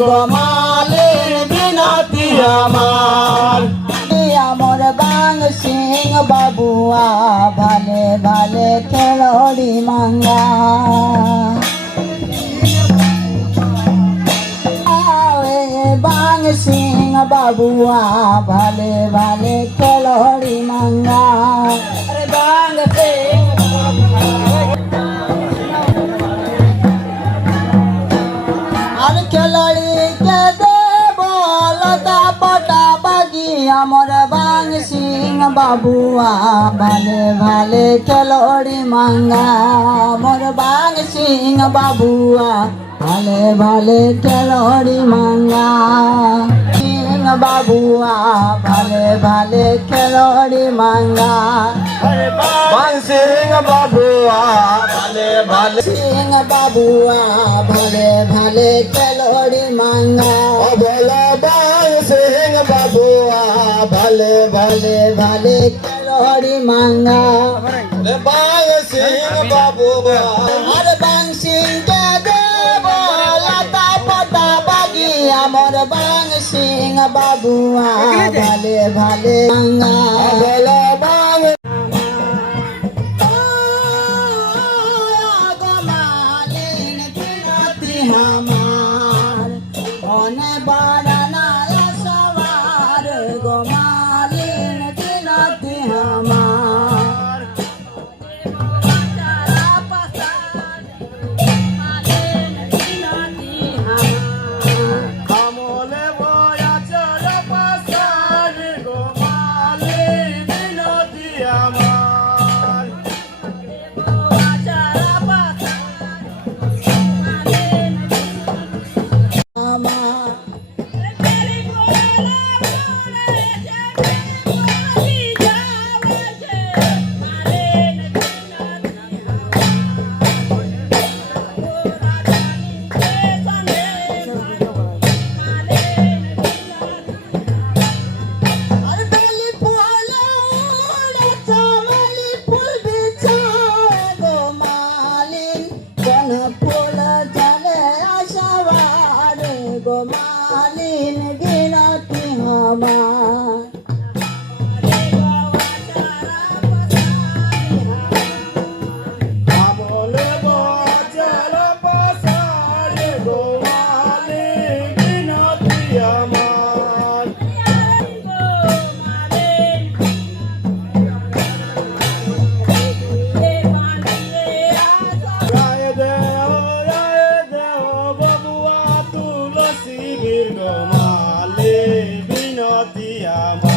গো Mullin বিনতি আমার আমার বাং সিং বাবুয়া ভালে ভালে খেলড়ি মাঙ্গা বাং সিং বাবুয়া ভালে ভালে খেলড়ি মাঙ্গা বাং সিং আর খেলড়ি কে দেব লতা পটা বাগি আমার বাং সিং বাবুয়া ভালে ভালে খেলড়ি মাঙ্গা মোর বাং সিং বাবুয়া ভালে ভালে খেলড়ি মাঙ্গা সিং বাবুয়া ভালে ভালে খেলড়ি মাঙ্গা বাং সিং বাবুয়া ভালে ভালে সিং বাবুয়া ভালে ভালে খেলড়ি মাঙ্গা বলো বাং সিং বাবুয়া ভালে ভালে ভালে খেলড়ি মাঙ্গা বাং সিং বাবুয়া আর বাং সিং কে দেব লতা পটা বাগি আমার বাং সিং বাবুয়া ভালে ভালে মাঙ্গা বলো বাং মালিন বিনতি আমার অনে বাড়ানা সবার গো মালিন বিনতি আমার আমলে বয়া চল পাসার গো মালিন বিনতি আমার গো মালিন বিনতি আমার আমলে বয়া চল পাসার গো মালিন বিনতি আমার রায় দেও ববুয়া তুলসী বীর গো মালিন বিনতি আমার